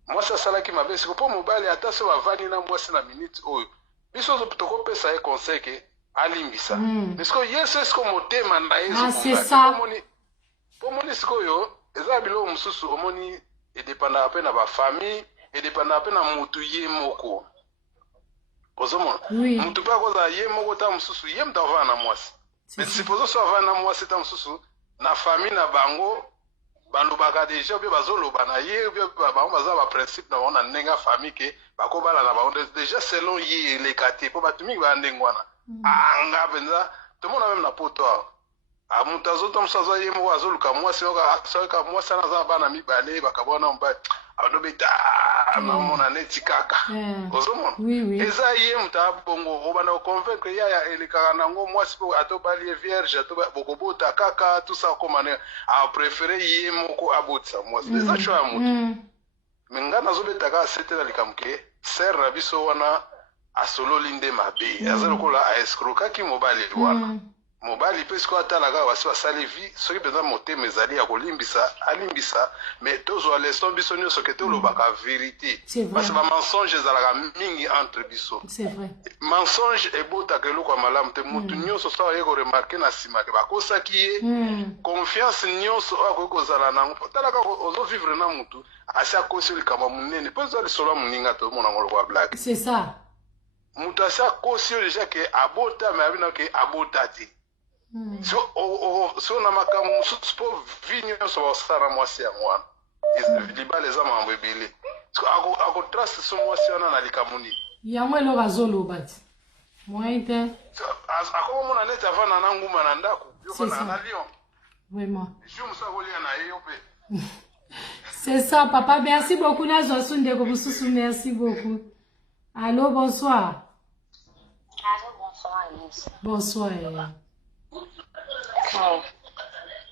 mwasi asalaki mabe siko mpo mobali ata so bavandi na mwasi na minute oyo biso tokopesa ye conseil ke alimbisa siko ye so siko motema na ye mpo moni sikoyo eza biloko mosusu omoni edepandaka mpe na bafamille edepandaka mpe na motu ye moko ozomona motu mpe akozala ye moko ta mosusu ye moto avana na mwasi mais supposé so avana na mwasi ta mosusu na famille na bango balobaka deja mpe bazoloba na ye bango baza baprincipe na bango na ndenge ya famille ke bakobala na bango deja selon ye eleka te mpo bato mingi baya ndenge wana nga mpenza tomona meme na poto awa moto azota mosusu aza ye moko azoluka mwasi soka mwasi wana aza na bana mibale bakabona mobali abadobeta mamona neti kaka ozomona eza ye moto abongo obanda koconvaincre yaya elekaka nango mwasi mpo atobali ye vierge bokobota kaka tusa komane aprefere ye moko abotisa mwasi eza cho ya motu me nga nazobetaka asete na likambo ke ser na biso wana asololi nde mabe aza lokola aescrokaki mobali wana mobali mpe sikoyo atalaka basi basali vi soki mpenza motema ezali ya kolimbisa alimbisa mais tozwa leson biso nyonso ke tolobaka vérité parce bamensonge ezalaka mingi entre biso mensonge ebotaka eloko ya malamu te motu nyonso so aye koremarke na nsima ke bakosaki ye confiance nyonso oyo akoki kozala nango talaka ozovivre na motu asi akosi likambo monene mpo eza lisolo ya moninga tomona ngo lokwa blake moto asi akosi yo deja ke abota me abina ke abota te so na makambo mosusu mpo vi nyonso baosala mwasi yango wana libala eza makambo ebele akotrace so mwasi wana na likambo nini yango eloko azoloba ti moyen te akomona neti avanda na nguma na ndako yovanda na lion vraiment jour mosusu akolia na ye yo mpe c'est ça papa merci beaucoup nazwa so ndeko mosusu merci beaucoup allô bonsoir bonsoir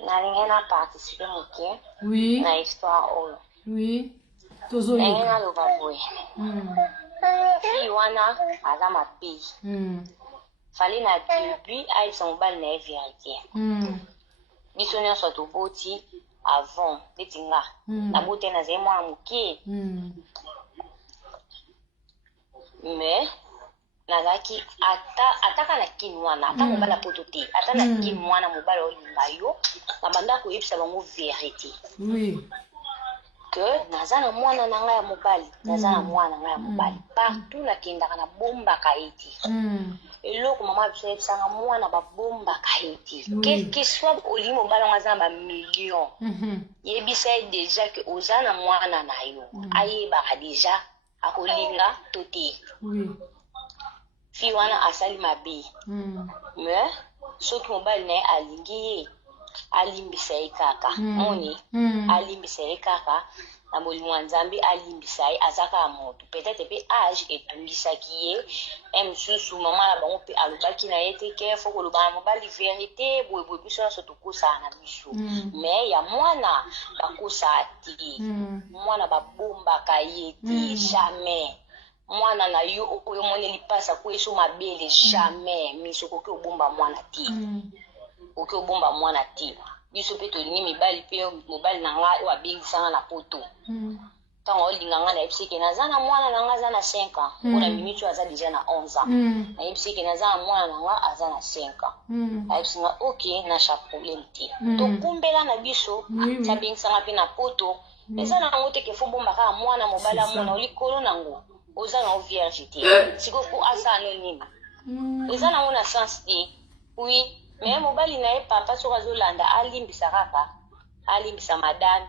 nalingi na participe moke oui na histoire oyo oui nalingi naloba boye fille wana aza mapei fale na début ayebisa mobali na ye vérité biso nyonso toboti avant neti nga nabote nazali mwana moke mais nazalaki ataka na kini wana ata mobali apoto te ata na kini mwana mobali olinga yo na banda koyebisa bango vérité que naza na mwana na ngai ya mobali naza na mwana na ngai ya mobali partout nakendaka na bombaka ete eloko mama biso yebisanga mwana babombaka ete quelque soit olingi mobali yango aza na bamillion yebisa ye déjà ke oza na mwana na yo ayebaka déjà akolinga to te fi wana asali mabe mais soki mobali na ye alingi ye alimbisa ye kaka moni alimbisa ye kaka na molimo ya nzambe alimbisa ye azaka moto peut-être pe age etungisaki ye mosusu mama na bango mpe alobaki na ye te ke fo koloba na mobali vérité boyeboye biso nyonso tokosaka na biso mais ya mwana bakosaka te mwana babombaka ye te jamais mwana na yo okoyo mone lipasa ko eso mabele jamais miso koki obomba mwana te okoki obomba mwana te biso pe tolingi mibali pe mobali na nga oyo abengisanga na poto ntango olinga nga nayebisi ke naza na mwana na nga aza na 5 ans mpona minute oyo aza déjà na 11 ans nayebisi ke naza na mwana na nga aza na 5 ans nayebisi nga ok nasha problème te tokumbela na biso tabengisanga mpe na poto eza nango te ke fo bomba kaka mwana mobali amona olikolo nango oza na vierge te sikoko asala no nini eza nango na sens te oui mais mobali na ye papa soki azolanda alimbisa kaka alimbisa madame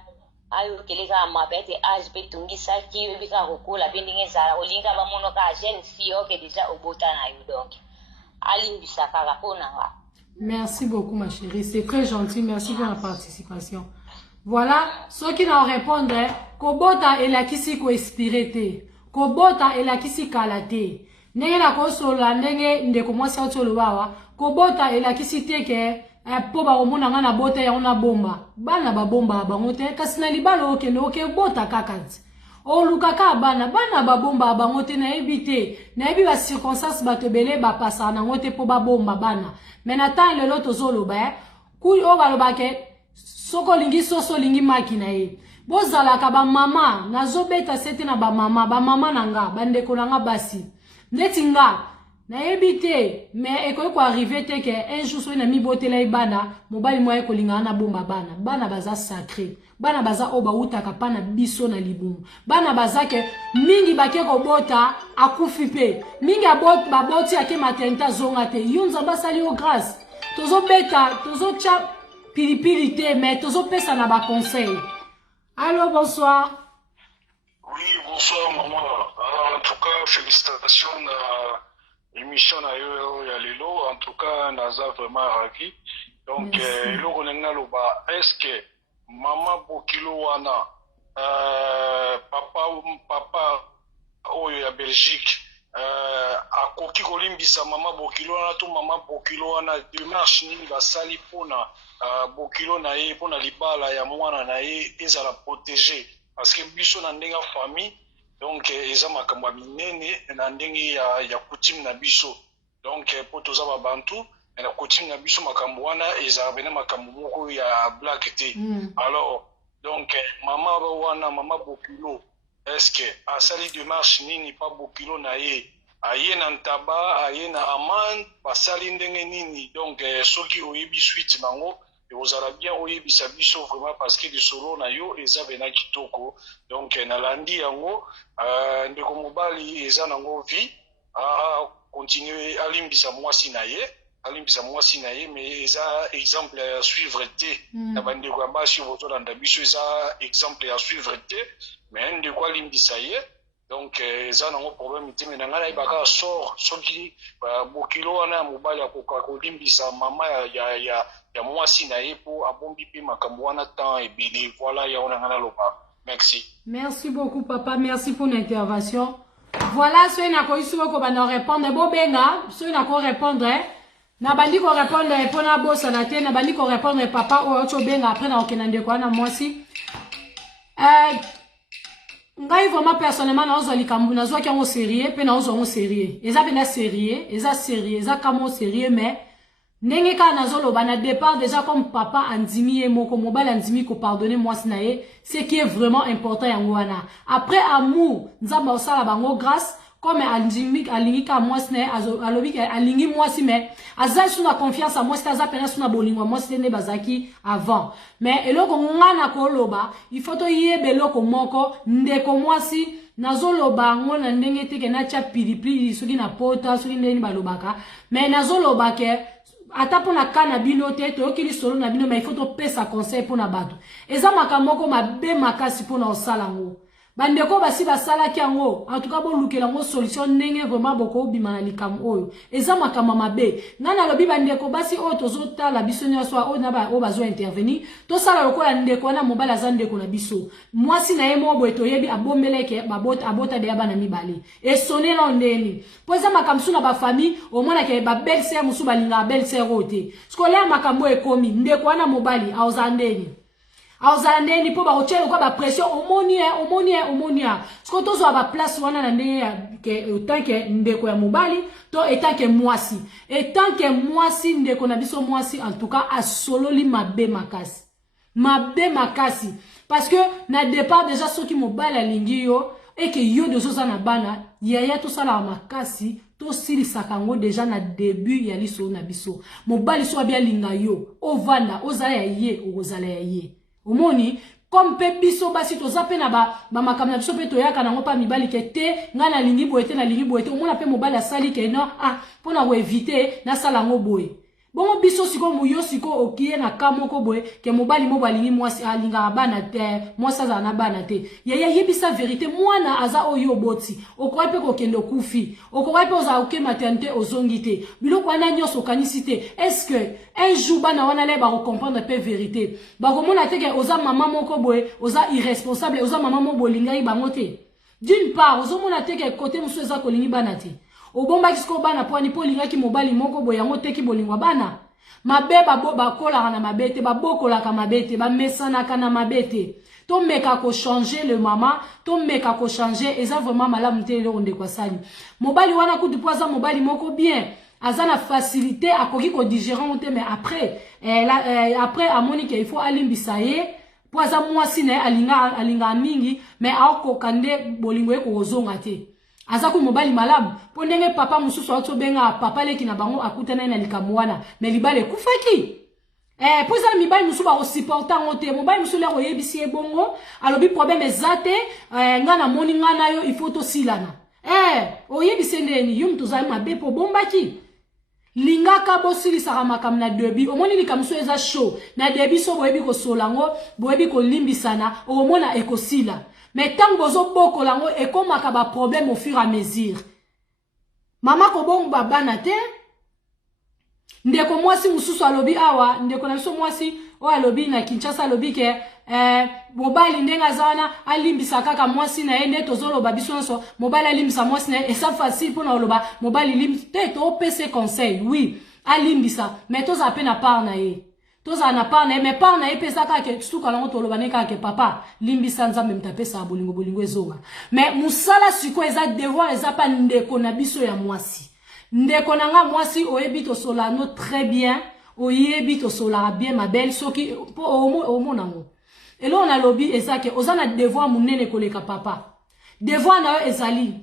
ayokele kaka mabe ete age mpe tungisaki oyebi kaka kokola mpe ndenge ezala olingi kaka bamono kaka jeune fille oke deja obota na yo donc alimbisa kaka mpo na nga. Merci beaucoup ma chérie, c'est très gentil, merci pour la participation. Voilà, ceux qui n'ont répondu, kobota elakisi ko expiré te, kobota elakisi kala te. Ndenge na kosola ndenge ndeko mwasi otolobawa, kobota elakisi te ke po ba omona nga na bota ya ona bomba. Bana ba bomba bango te kasi na libalo okende oke bota kakati. Oluka ka bana ba bomba bango te na ebite, na ebi ba circonstance bato belé ba pasa na ngote po ba bomba bana. Mais natan lelo tozoloba ku o baloba ke soko lingi soso lingi makina ye. Bozalaka ba mama nazobeta sete na ba mama nanga bandeko nanga basi. Neti nga na ebite mais ekoyi ko arriver te ke un jour so na mi botela ibana mobali moye ko linga na bomba bana baza sacré bana baza oba utaka pana biso na libumu bana baza ke mingi bake ko bota akufi pe mingi baboti ake matenta zonga te yunza basali o grâce tozo beta tozo cha pilipili te mais tozo pesa na ba conseil. Allô, bonsoir. Oui, bonsoir maman. En tout cas, félicitations à l'émission ya lelo. En tout cas, naza vraiment ravi. Donc, est-ce que maman Bokilo wana, papa oyo ya Belgique, akoki kolimbisa maman Bokilo wana to maman Bokilo wana démarche nini basali pona Bokilo na ye pona libala ya mwana na ye ezala protéger. Parce que biso na ndenga famille donc eza makambo minene na ndenge ya coutume na biso donc po toza ba bantu na coutume na biso makambo wana eza bena makambo moko ya black te alors donc mama wana mama Bokilo est-ce que asali démarche nini pa Bokilo na ye aye na ntaba aye na amande basali ndenge nini donc soki oyebi suite nango ozala bien oyebisa biso vraiment parce que lisolo na yo eza bena kitoko donc nalandi yango ndeko mobali eza nango vie continuer alimbisa mwasi na ye mais eza exemple à suivre te na bandeko ya basi bozolanda biso eza exemple à suivre te mais ndeko alimbisa ye donc eza nango problème te mais nanga nayebaka sort soki Bokilo wana ya mobali akoka kolimbisa mama ya mwasi na ye po abombi pe makambo wana temps ebele voilà ya ona ngana loba. Merci beaucoup papa, merci pour l'intervention. Voilà ce na ko isu ko bana répondre bo benga ce na ko répondre na bandi ko répondre pour na bossa na te na bandi ko répondre papa o cho benga après na okena ndeko na mwasi ngai vraiment personnellement na ozali kambu na zo ki en sérieux pe na ozo en sérieux eza bena sérieux eza kamo sérieux mais ndenge ka nazoloba na départ déjà comme papa andimi ye moko mobali andimi ko pardonner moi sinaye ce qui est vraiment important yango wana après amour nzamba osala bango grâce comme andimi alingi ka moi sinaye alobi alingi moi si mais azali suna confiance à moi c'est aza pena suna bolingo moi c'est ne bazaki avant mais eloko ngana ko loba il faut to yebe eloko moko ndeko moi si nazoloba ngo na ndenge teke na cha pilipili soki na pota soki ndeni balobaka mais nazoloba ke ata pona kana bino te toyokili solo na bino mais il faut to pesa conseil pona bato eza makamoko mabe makasi pona osala ngo bandeko basi basalaki yango en tout cas bolukela ngo solution ndenge vraiment boko obima na likambo oyo eza makama mabe ngana lobi bandeko basi oyo tozotala biso nyonso oyo na ba o bazo intervenir to sala lokola ndeko na mobala za ndeko na biso mwasi na ye mo boye toyebi abombeleke abota de yaba na mibale e sonela ndeni po eza makamsu na ba famille au moins ke ba belle sœur musu balinga belle sœur ote skola makambo ekomi ndeko na mobali aoza ndeni aozandeni po ba ochelo kwa ba pression omonia sko tozo ba place wana na ndenge ke otanke ndeko ya mobali to etanke mwasi ndeko na biso mwasi en tout cas asololi mabe makasi parce que na départ déjà soki mobali alingi yo et que yo de zoza na bana yaya to sala makasi to silisaka ngo déjà na début ya liso na biso mobali so abia linga yo ovanda ozala ya ye ozala ya ye omoni comme pe biso basi to zape na ba makambo na biso pe to yaka nango pa mibali ke te ngana lingi boete na lingi boete omona pe mobali asali ke non pona ko éviter na sala ngo boye bongo biso siko muyo siko okiye na kamoko boye ke mobali mo balingi mwasi alinga bana te mwasi za na bana te yaya yebisa vérité mwana aza oyo boti okwa pe ko kendo kufi okwa pe oza oke maternité ozongi te biloko wana nyoso kanisi te est-ce que un jour bana wana le ba comprendre pe vérité ba komona te ke oza mama moko boye oza irresponsable oza mama mo bolinga bango te d'une part ozomona te ke côté muso eza kolingi bana te obomba kisko bana poani polinga ki mobali moko boye yango teki bolingwa bana mabeba bakola na mabete babokola ka mabete ba mesana kana mabete to meka ko changer le mama to meka ko changer eza vraiment malamu te le onde kwa sali mobali wana kutu poza mobali moko bien azana facilité akoki ko digérer te mais après amoni ke il faut alimbisa ye poza mwasi na alinga mingi mais ako kande bolingo e ko ozonga te azaku mobali malamu po ndenge papa mususu ato benga papa leki na bango akutana na likamwana mais libale kufaki po za mibali mususu ba supporta ngote mobali mususu le oyebisi e bongo alobi problème ezate ngana moni ngana yo il faut to silana oyebisi ndeni yum to za mabe po bombaki lingaka bosilisa makambo na debi omoni likamso eza show na debi so boyebi ko solango boyebi ko limbisana omona ekosila mais tant bozo boko lango ekomaka ba problème au fur et à mesure mama ko bongo babana te ndeko mwasi mususu alobi awa ndeko na biso mwasi o alobi na Kinshasa alobi ke mobali ndenga zana alimbisa kaka mwasi na ende tozoloba biso nso mobali alimbisa mwasi na esa facile pona oloba mobali limbisa te to pese conseil oui alimbisa mais toza pe na part na ye toza na part na ye mais part na ye pesa kaka tuka lango toloba ne kaka papa limbisa nzambe mtapesa bolingo ezonga mais musala siko eza devoir eza pa ndeko na biso ya mwasi ndeko nanga mwasi oyebi to solano très bien oyebi to solara bien ma belle soki po omonango elo on a lobby ezake ozana devoir munene koleka papa devoir na yo ezali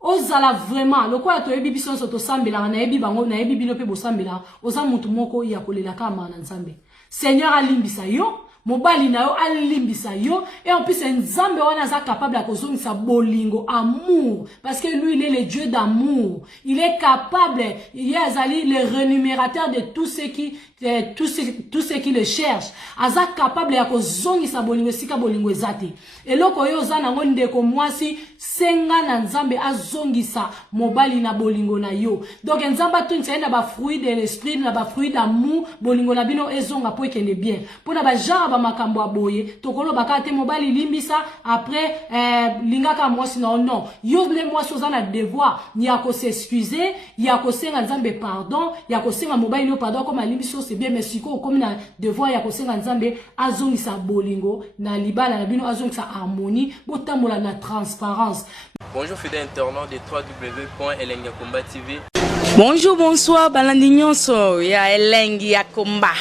ozala vraiment lokola to yebi biso to sambela na yebi bango na yebi bino pe bo sambela oza mutu moko ya kolela kama na nzambe Seigneur alimbisa yo mobali na yo alimbisa yo et en plus nzambe wana za capable à kozongisa bolingo amour parce que lui il est le Dieu d'amour il est capable il est azali le rémunérateur de tout ce qui le cherche aza capable ya kozongisa bolingo sika bolingo ezate eloko yo za nango ndeko mwasi senga na nzambe azongisa mobali na bolingo na yo donc nzamba tunisa na ba fruit de l'esprit na ba fruit d'amour bolingo na bino ezonga po ekende bien pona ba genre makambo aboye tokolo bakate mobali limbisa après lingaka mwasi non yo le mwasi ozana devoir ya ko s'excuser ya ko senga nzambe pardon ya ko senga mobali no pardon comme limbiso c'est bien mais siko comme na devoir ya ko senga nzambe azongisa bolingo na libala na bino azongisa harmonie botambola na transparence pense. Bonjour fidèles internautes de www.elengiakomba TV. Bonjour, bonsoir, Balandinyon so, ya Elengiakomba,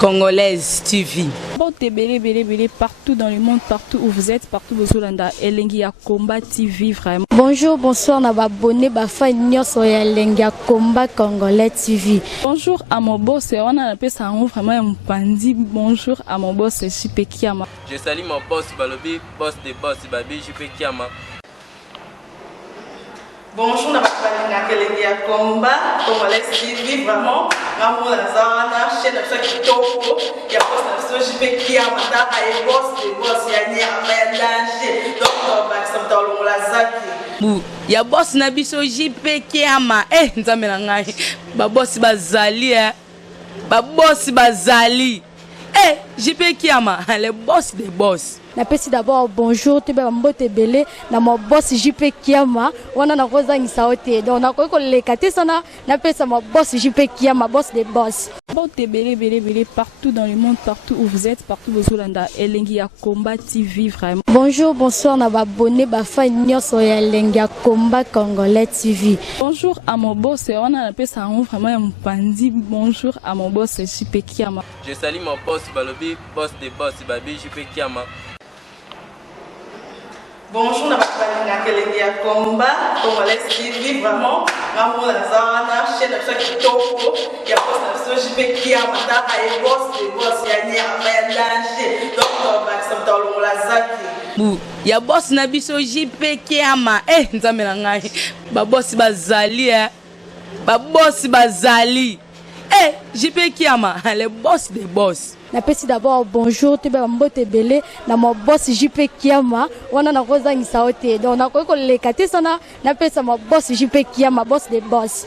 Congolaise TV. Belé, partout dans le monde, partout où vous êtes, partout où vous êtes, Elengiakomba TV, vraiment. Bonjour, bonsoir, na abonné, fan nyoso ya Elengiakomba Congolais TV. Bonjour à mon boss, on a appelé ça vraiment un pandi. Bonjour à mon boss, JP Kiama. Je salue mon boss Balobi, boss des boss, Babi, JP Kiama. Bonjour, na Elengiakomba Congolais TV, vraiment. Maman Lazana, chaîne de chaque topo, il y a pas de JP Kiama, et boss des boss, il y a un danger. Donc, on va s'entendre dans la zaki. Ya boss na biso JP Kiama nzambe na ngai ba boss bazali ba boss bazali JP Kiama le boss des boss. Napesi d'abord bonjour te ba mbote belé na mo boss JP Kiama wana na kozangisa ote donc na ko lekate sana napesa mo boss JP Kiama boss des boss. Belé, partout dans le monde, partout où vous êtes, partout où vous êtes, Elengiakomba TV, vraiment. Bonjour, bonsoir, na abonné, fan nyoso ya Elengiakomba Congolais TV. Bonjour à mon boss, on a appelé ça vraiment un pandi. Bonjour à mon boss, JP Kiama. Je salue mon boss Balobi, boss des boss, Babi, JP Kiama. Bonjour, na Elengiakomba Congolais TV, vraiment. Maman Lazana, chaîne de chaque topo, il y a pas de JP Kiama, et boss des boss, il y a un danger. Donc, on va s'entendre dans la zaki. Ya boss na biso JP Kiama nzambe na ngai ba boss bazali ba boss bazali JP Kiama le boss des boss. Napesi d'abord bonjour te ba mbote belé na mo boss JP Kiama wana na kozangisa ote donc na ko lekate sana napesa mo boss JP Kiama boss des boss.